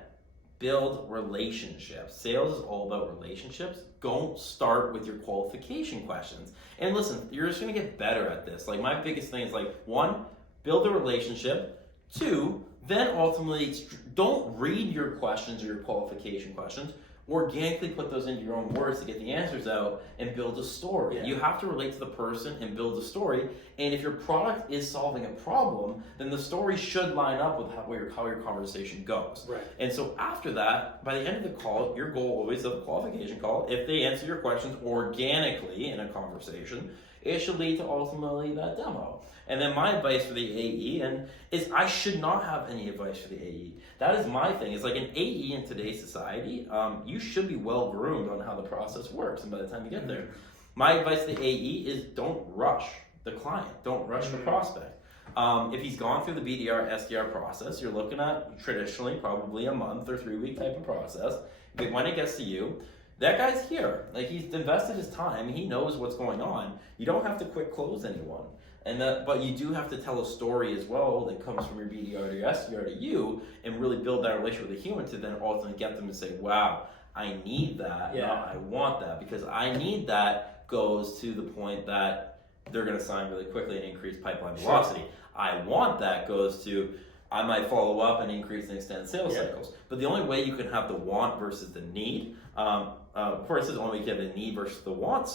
build relationships. Sales is all about relationships. Don't start with your qualification questions. And listen, you're just gonna get better at this. Like, my biggest thing is, like, 1, build a relationship. 2, then ultimately, don't read your questions or your qualification questions. Organically put those into your own words to get the answers out and build a story. Yeah. You have to relate to the person and build a story. And if your product is solving a problem, then the story should line up with how your conversation goes. Right. And so after that, by the end of the call, your goal always of the qualification call, if they answer your questions organically in a conversation, it should lead to ultimately that demo. And then my advice for the AE is I should not have any advice for the AE. That is my thing. It's like an AE in today's society, you should be well groomed on how the process works. And by the time you get there, my advice to the AE is don't rush the client. Don't rush the prospect. If he's gone through the BDR, SDR process, you're looking at traditionally probably a month or 3-week type of process. But when it gets to you, that guy's here. Like, he's invested his time. He knows what's going on. You don't have to quick close anyone. But you do have to tell a story as well that comes from your BDR to your SDR to you, and really build that relationship with a human to then ultimately get them to say, wow, I need that. Yeah. I want that, because I need that goes to the point that they're going to sign really quickly and increase pipeline velocity. I want that goes to I might follow up and increase and extend sales cycles. But the only way you can have the want versus the need, of course, the only way you can have the need versus the want,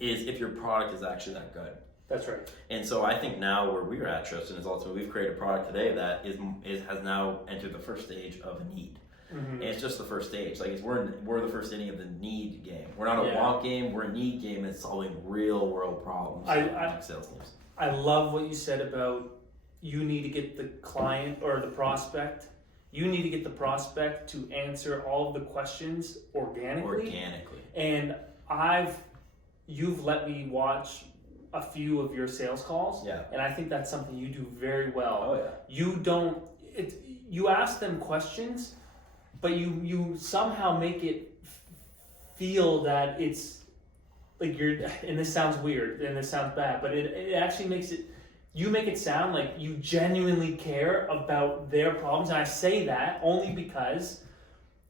is if your product is actually that good. That's right. And so I think now where we're at, Tristan, is ultimately we've created a product today that has now entered the first stage of a need. Mm-hmm. And it's just the first stage. Like, we're the first inning of the need game. We're not a want game. We're a need game. It's solving real world problems. Sales teams. I love what you said about you need to get the client or the prospect. You need to get the prospect to answer all of the questions organically. And you've let me watch a few of your sales calls. Yeah. And I think that's something you do very well. Oh yeah. You ask them questions, but you somehow make it feel that it's like and this sounds weird and this sounds bad, but it actually makes it, you make it sound like you genuinely care about their problems. And I say that only because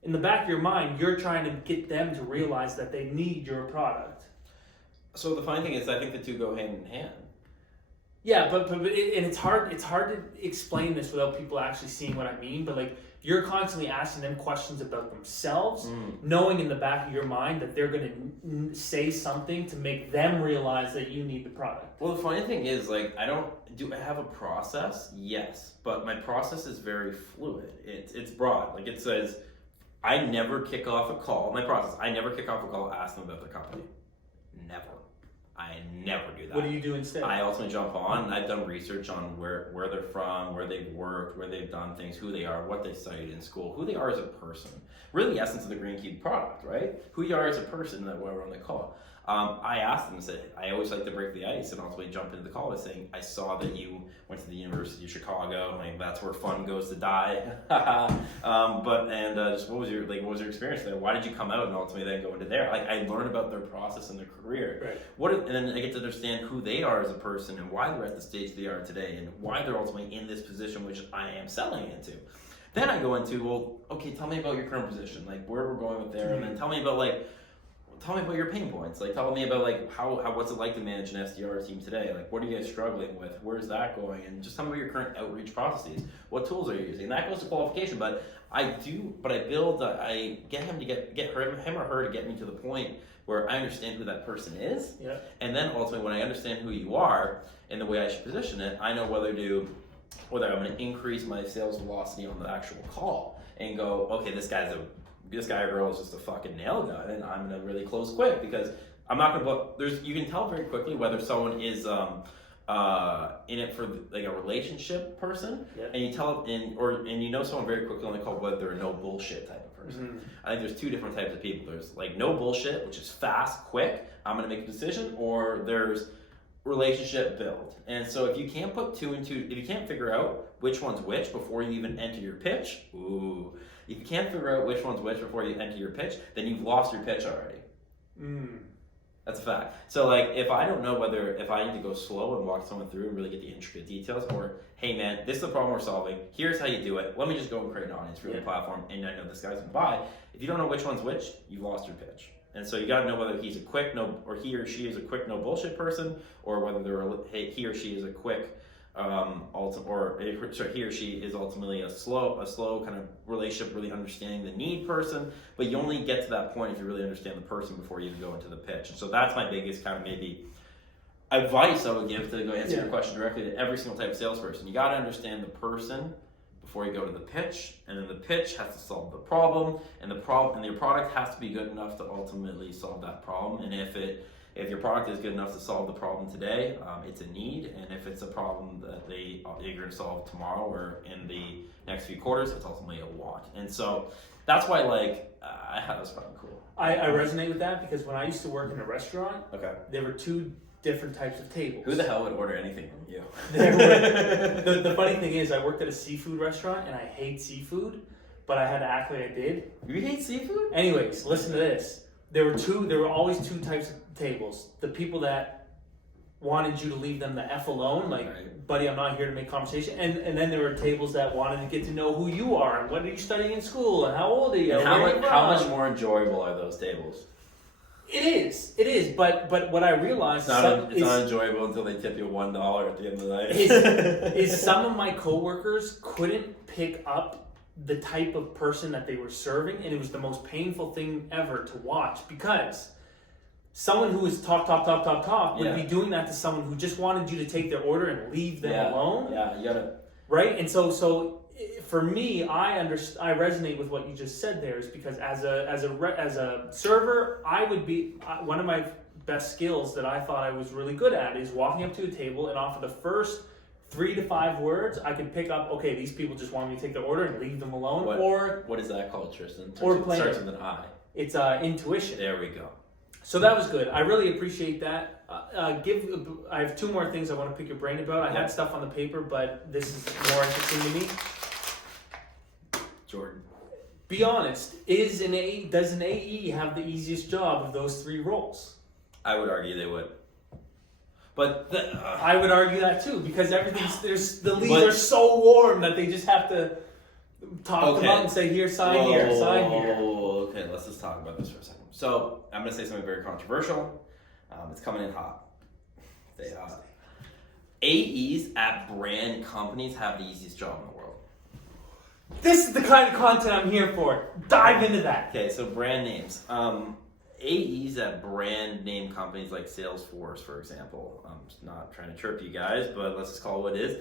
in the back of your mind, you're trying to get them to realize that they need your product. So the funny thing is, I think the two go hand in hand. Yeah, but it's hard to explain this without people actually seeing what I mean. But like, you're constantly asking them questions about themselves, knowing in the back of your mind that they're going to say something to make them realize that you need the product. Well, the funny thing is, like, I have a process? Yes, but my process is very fluid. It's broad. Like, it says, I never kick off a call. My process, I never kick off a call, ask them about their company. Never. I never do that. What do you do instead? I ultimately jump on, and I've done research on where they're from, where they've worked, where they've done things, who they are, what they studied in school, who they are as a person. Really the essence of the GreenCube product, right? Who you are as a person, that whatever on the call. I asked them, I always like to break the ice and ultimately jump into the call by saying, I saw that you went to the University of Chicago, like, that's where fun goes to die. Just what was your experience there? Why did you come out and ultimately then go into there? Like, I learned about their process and their career. Right. And then I get to understand who they are as a person and why they're at the stage they are today and why they're ultimately in this position which I am selling into. Then I go into, well, okay, tell me about your current position, like where we're going with there, and then tell me about your pain points. Like, tell me about like how what's it like to manage an SDR team today? Like, what are you guys struggling with? Where's that going? And just tell me about your current outreach processes. What tools are you using? And that goes to qualification. But I get him to get him or her to get me to the point where I understand who that person is. Yeah. And then ultimately, when I understand who you are and the way I should position it, I know whether I'm going to increase my sales velocity on the actual call and go, okay, this guy or girl is just a fucking nail gun, and I'm gonna really close quick, because I'm not gonna you can tell very quickly whether someone is in it for like a relationship person, and you tell and you know someone very quickly on the call whether they're a no bullshit type of person. Mm-hmm. I think there's two different types of people. There's like no bullshit, which is fast, quick, I'm gonna make a decision, or there's relationship build. And so if you can't put two and two, if you can't figure out which one's which before you even enter your pitch, if you can't figure out which one's which before you enter your pitch, then you've lost your pitch already. That's a fact. So like, if I don't know if I need to go slow and walk someone through and really get the intricate details, or hey man, this is the problem we're solving, here's how you do it, let me just go and create an audience for the platform, and I know this guy's gonna buy. If you don't know which one's which, you've lost your pitch. And so you gotta know whether he's a quick no, or he or she is a quick no bullshit person, or whether he or she is a quick he or she is ultimately a slow kind of relationship, really understanding the need person. But you only get to that point if you really understand the person before you even go into the pitch. And so that's my biggest kind of maybe advice I would give to go answer your question directly to every single type of salesperson. You got to understand the person before you go to the pitch, and then the pitch has to solve the problem, and your product has to be good enough to ultimately solve that problem. And if your product is good enough to solve the problem today, it's a need. And if it's a problem that you're going to solve tomorrow or in the next few quarters, it's ultimately a want. And so that's why, that was fucking cool. I resonate with that because when I used to work in a restaurant, there were two different types of tables. Who the hell would order anything from you? The funny thing is, I worked at a seafood restaurant and I hate seafood, but I had to act like I did. You hate seafood? Anyways, listen to this. There were always two types of tables. The people that wanted you to leave them the F alone, buddy, I'm not here to make conversation. And then there were tables that wanted to get to know who you are and what are you studying in school and how old are you? And how much more enjoyable are those tables? It is. But what I realized it's not enjoyable until they tip you $1 at the end of the night. is some of my coworkers couldn't pick up the type of person that they were serving, and it was the most painful thing ever to watch because someone who was talk would be doing that to someone who just wanted you to take their order and leave them alone. Yeah, you gotta. Right, and so for me, I resonate with what you just said there, is because as a server, I would be one of my best skills that I thought I was really good at is walking up to a table and off of the first 3 to 5 words, I could pick up, okay, these people just want me to take their order and leave them alone. What is that called, Tristan? Starts with an I. It's intuition. There we go. So that was good. I really appreciate that. I have 2 more things I want to pick your brain about. I had stuff on the paper, but this is more interesting to me. Jordan. Be honest. Does an AE have the easiest job of those 3 roles? I would argue they would. But I would argue that too, because the leads are so warm that they just have to talk them out and say, here, sign here. Okay, let's just talk about this for a second. So I'm going to say something very controversial. It's coming in hot. Stay hot. AEs at brand companies have the easiest job in the world. This is the kind of content I'm here for. Dive into that. Okay, so brand names. AEs at brand name companies like Salesforce, for example. I'm just not trying to chirp you guys, but let's just call it what it is.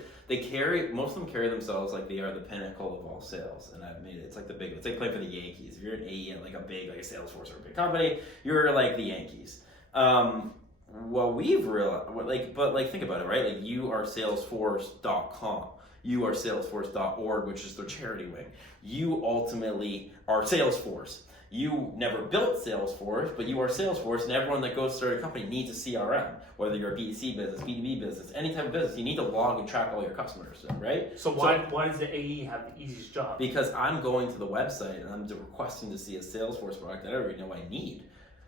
Most of them carry themselves like they are the pinnacle of all sales. And I've made it, it's like playing for the Yankees. If you're an AE at like a Salesforce or a big company, you're like the Yankees. Well, we've realized, think about it, right? Like you are Salesforce.com. You are Salesforce.org, which is their charity wing. You ultimately are Salesforce. You never built Salesforce, but you are Salesforce, and everyone that goes to start a company needs a CRM, whether you're a B2C business, B2B business, any type of business. You need to log and track all your customers, right? So why does the AE have the easiest job? Because I'm going to the website and I'm requesting to see a Salesforce product that I already know I need.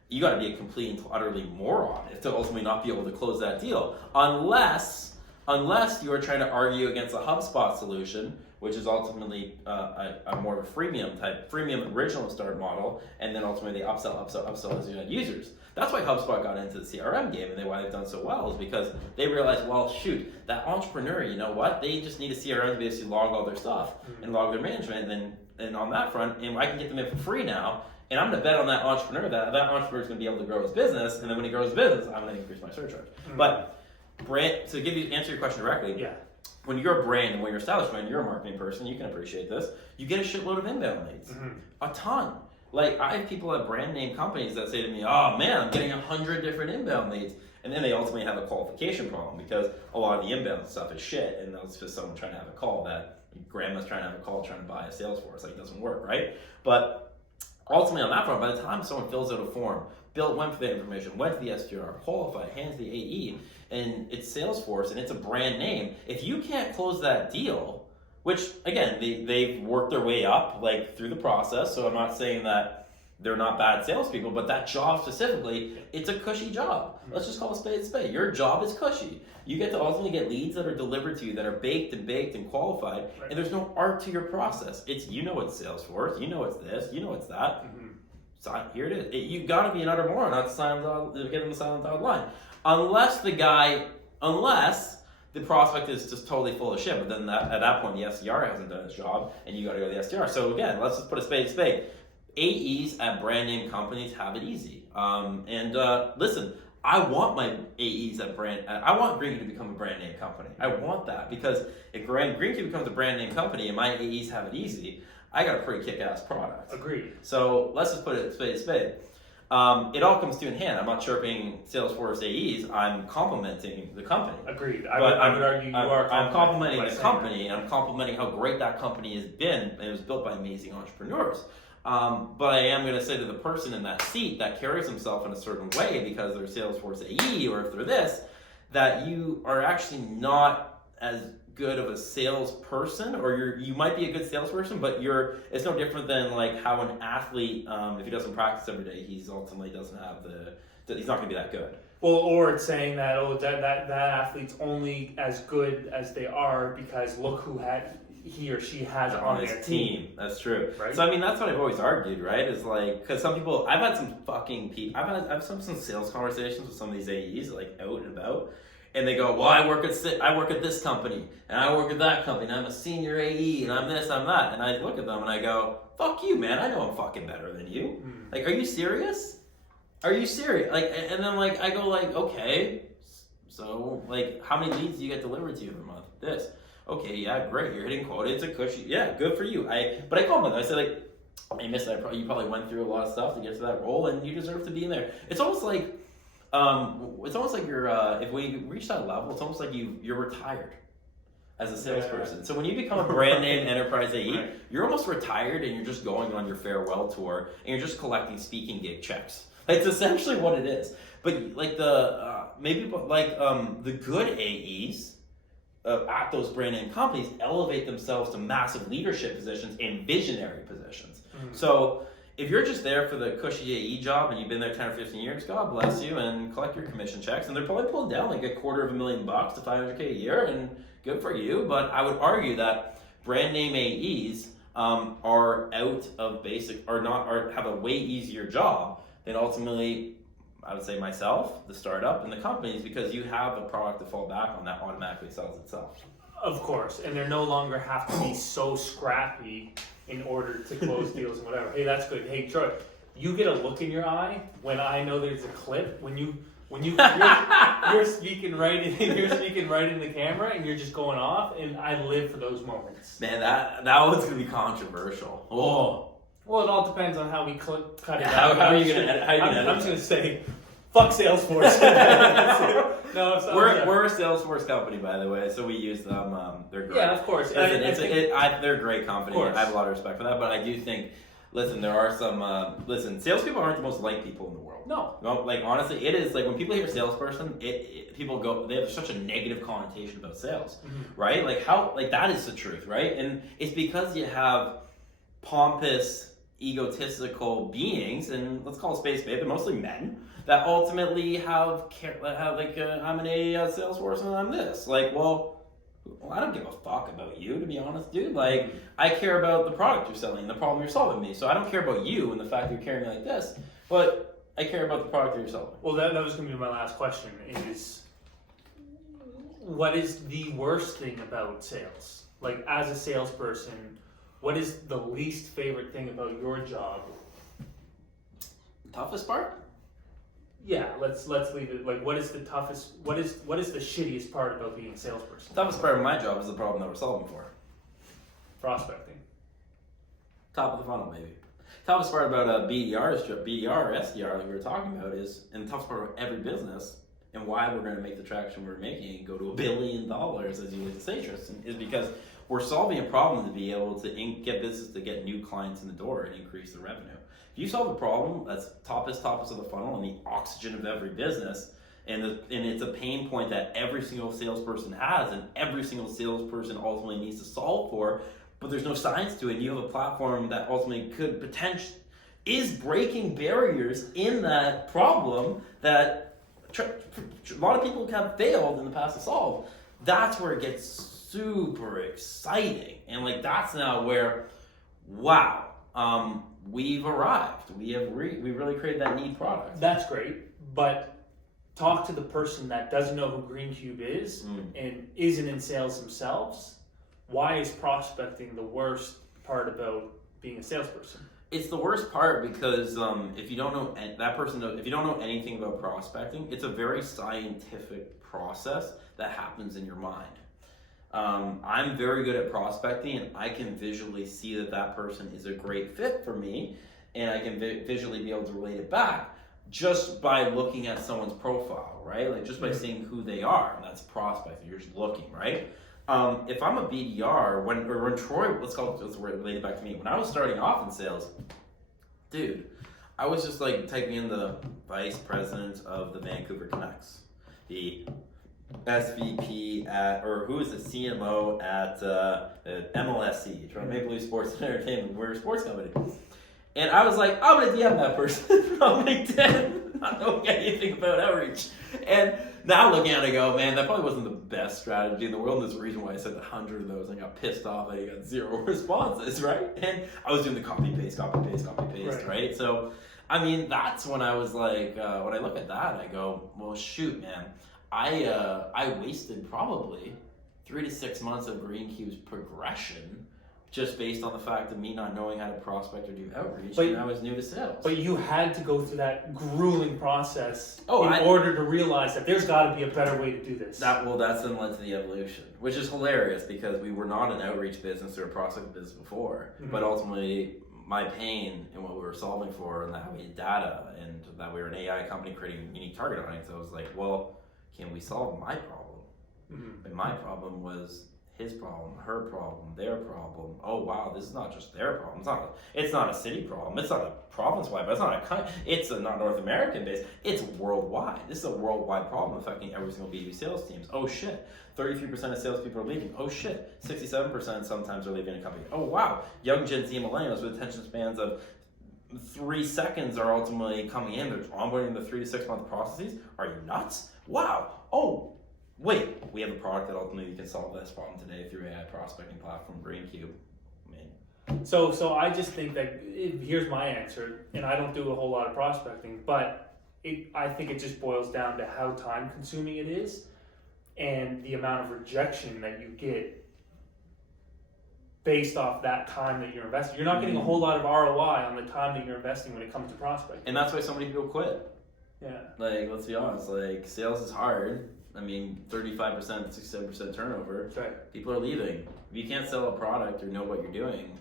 You got to be a complete and utterly moron to ultimately not be able to close that deal, unless you are trying to argue against a HubSpot solution, which is ultimately a more of a freemium original start model, and then ultimately they upsell as you have users. That's why HubSpot got into the CRM game, and why they've done so well is because they realized, well, shoot, that entrepreneur, you know what? They just need a CRM to basically log all their stuff and log their management, and on that front, and I can get them in for free now. And I'm going to bet on that entrepreneur that entrepreneur is going to be able to grow his business, and then when he grows his business, I'm going to increase my surcharge. But answer your question directly. Yeah. When you're a brand and when you're established brand, you're a marketing person, you can appreciate this. You get a shitload of inbound leads, a ton. Like I have people at brand name companies that say to me, "Oh man, I'm getting 100 different inbound leads," and then they ultimately have a qualification problem because a lot of the inbound stuff is shit, and that's just someone trying to have a call that grandma's trying to have a call trying to buy a Salesforce. Like it doesn't work, right? But ultimately on that front, by the time someone fills out a form, went for the information, went to the SDR, qualified, hands the AE, and it's Salesforce and it's a brand name, if you can't close that deal, which again, they've worked their way up like through the process, so I'm not saying that they're not bad salespeople, but that job specifically, it's a cushy job. Let's just call a spade. Your job is cushy. You get to ultimately get leads that are delivered to you that are baked and qualified, and there's no art to your process. It's, it's Salesforce, it's this, it's that. So here it is. You got to be an utter moron not to get them the silent dotted line. Unless the prospect is just totally full of shit, but then at that point the SDR hasn't done his job, and you got to go to the SDR. So again, let's just put a spade. AEs at brand name companies have it easy. Listen, I want my AEs at I want Greencube to become a brand name company. I want that, because if Greencube becomes a brand name company and my AEs have it easy, I got a pretty kick-ass product. Agreed. So let's just put it spade. It all comes in hand. I'm not chirping Salesforce AEs. I'm complimenting the company. Agreed. I would argue you are. I'm complimenting the company, and I'm complimenting how great that company has been. It was built by amazing entrepreneurs. But I am going to say to the person in that seat that carries himself in a certain way because they're Salesforce AE, or if they're this, that you are actually not as good of a salesperson, or you might be a good salesperson, but it's no different than like how an athlete, if he doesn't practice every day, he's ultimately doesn't have he's not going to be that good. Well, or it's saying that that athlete's only as good as they are because look who he or she has on their team. That's true. Right? So I mean, that's what I've always argued, right? Is like, because some people, I've had some fucking people, I've some sales conversations with some of these AEs, like out and about, and they go, well, I work at this company, and I work at that company, and I'm a senior AE, and I'm this, I'm that, and I look at them and I go, fuck you, man, I know I'm fucking better than you. Like, are you serious? Are you serious? Like, and then like I go like, okay, so like, how many leads do you get delivered to you every month? This. Okay, yeah, great. You're hitting quota. It's a cushy. Yeah, good for you. But I compliment them. I said, like, hey, miss, you probably went through a lot of stuff to get to that role, and you deserve to be in there. It's almost like, you're. If we reach that level, it's almost like you're retired as a salesperson. Yeah. So when you become a brand name enterprise AE, right, you're almost retired, and you're just going on your farewell tour, and you're just collecting speaking gig checks. It's essentially what it is. But like the good AEs. At those brand name companies elevate themselves to massive leadership positions and visionary positions. So if you're just there for the cushy AE job and you've been there 10 or 15 years, God bless you, and collect your commission checks, and they're probably pulling down like $250,000 to $500K a year, and good for you. But I would argue that brand name AEs are out of basic, have a way easier job than ultimately, I would say, myself, the startup, and the companies, because you have a product to fall back on that automatically sells itself. Of course, and they no longer have to be so scrappy in order to close deals and whatever. Hey, that's good. Hey, Troy, you get a look in your eye when I know there's a clip when you're speaking right in the camera and you're just going off, and I live for those moments. Man, that one's gonna be controversial. Oh. Well, it all depends on how we cut it out. How are you gonna edit? I'm just gonna say, fuck Salesforce. No, we're a Salesforce company, by the way, so we use them. They're great. Yeah, of course. They're a great company. I have a lot of respect for that, but I do think, there are some. Salespeople aren't the most liked people in the world. No, like honestly, it is like when people hear salesperson, people go, they have such a negative connotation about sales, right? Like that is the truth, right? And it's because you have pompous, egotistical beings, and let's call it space babe, but mostly men, that ultimately have I'm an AE at Salesforce and I'm this. Like, well, I don't give a fuck about you, to be honest, dude. Like, I care about the product you're selling and the problem you're solving me. So I don't care about you and the fact that you're carrying me like this, but I care about the product that you're selling. Well, that was going to be my last question, is what is the worst thing about sales? Like, as a salesperson, what is the least favorite thing about your job? Toughest part? Yeah, let's leave it. Like, what is the toughest? What is the shittiest part about being a salesperson? The toughest part of my job is the problem that we're solving for. Prospecting. Top of the funnel, maybe. Toughest part about a BDR or SDR, like we were talking about, is, and the toughest part of every business, and why we're going to make the traction we're making and go to $1 billion, as you like to say, Tristan, is because we're solving a problem to be able to get business to get new clients in the door and increase the revenue. If you solve a problem that's toppest of the funnel and the oxygen of every business, and it's a pain point that every single salesperson has and every single salesperson ultimately needs to solve for, but there's no science to it, and you have a platform that ultimately could potentially, is breaking barriers in that problem that a lot of people have failed in the past to solve. That's where it gets super exciting. And like, that's now where, wow, we've arrived. We really created that neat product. That's great, but talk to the person that doesn't know who GreenCube is and isn't in sales themselves. Why is prospecting the worst part about being a salesperson? It's the worst part because if you don't know that person, if you don't know anything about prospecting, it's a very scientific process that happens in your mind. I'm very good at prospecting, and I can visually see that person is a great fit for me, and I can visually be able to relate it back just by looking at someone's profile, right? Like just by seeing who they are, and that's prospecting. You're just looking, right? If I'm a BDR, when Troy, let's relate it back to me. When I was starting off in sales, dude, I was just like typing in the vice president of the Vancouver Canucks, the SVP at, or who is the CMO at MLSE, Toronto Maple Leaf Sports and Entertainment. We're a sports company. And I was like, I'm going to DM that person on LinkedIn, not knowing anything about outreach. And now looking at it, I go, man, that probably wasn't the best strategy in the world. And there's a reason why I said 100 of those. I got pissed off that I got 0 responses, right? And I was doing the copy, paste, right? So, I mean, that's when I was like, when I look at that, I go, well, shoot, man. I wasted probably 3 to 6 months of GreenCube's progression just based on the fact of me not knowing how to prospect or do outreach, and I was new to sales. But you had to go through that grueling process in order to realize that there's got to be a better way to do this. That's then led to the evolution, which is hilarious because we were not an outreach business or a prospect business before, but ultimately my pain and what we were solving for and that we had data and that we were an AI company creating unique target audience, I was like, well, can we solve my problem? And my problem was his problem, her problem, their problem. Oh wow, this is not just their problem. It's not a city problem. It's not a province-wide, but it's not North American based. It's worldwide. This is a worldwide problem affecting every single B2B sales teams. Oh shit, 33% of salespeople are leaving. Oh shit, 67% sometimes are leaving a company. Oh wow, young Gen Z millennials with attention spans of 3 seconds are ultimately coming in. They're onboarding the 3 to 6 month processes. Are you nuts? Wow. Oh. Wait, we have a product that ultimately can solve this problem today through AI prospecting platform GreenCube. So I just think that here's my answer, and I don't do a whole lot of prospecting, but I think it just boils down to how time consuming it is and the amount of rejection that you get based off that time that you're investing. You're not getting a whole lot of ROI on the time that you're investing when it comes to prospecting. And that's why so many people quit. Yeah. Like, let's be honest, like sales is hard. I mean, 35% to 67% turnover. That's right. People are leaving. If you can't sell a product or know what you're doing,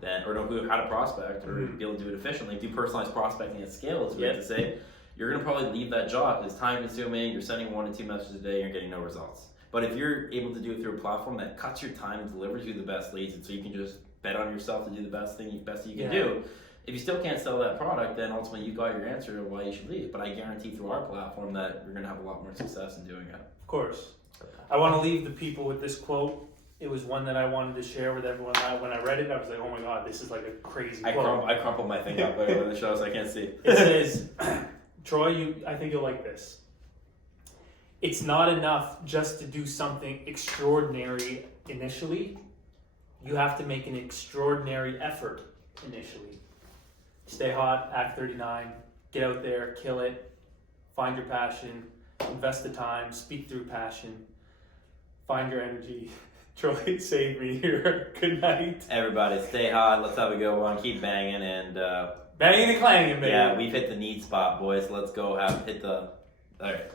then or know how to prospect or be able to do it efficiently, do personalized prospecting at scale, as we have to say, you're going to probably leave that job. It's time consuming. You're sending 1 to 2 messages a day. And you're getting no results. But if you're able to do it through a platform that cuts your time and delivers you the best leads, and so you can just bet on yourself to do the best you can do. If you still can't sell that product, then ultimately you got your answer to why you should leave. But I guarantee through our platform that you're going to have a lot more success in doing it. Of course. I want to leave the people with this quote. It was one that I wanted to share with everyone. When I read it, I was like, oh my God, this is like a crazy quote. I crumpled my thing up over the show so I can't see. It says, Troy, I think you'll like this. It's not enough just to do something extraordinary initially. You have to make an extraordinary effort initially. Stay hot, act 39, get out there, kill it, find your passion, invest the time, speak through passion, find your energy. Troy, save me here. Good night. Everybody, stay hot. Let's have a good one. Keep banging and banging and clanging, baby. Yeah, we've hit the need spot, boys. Let's go hit the. All right.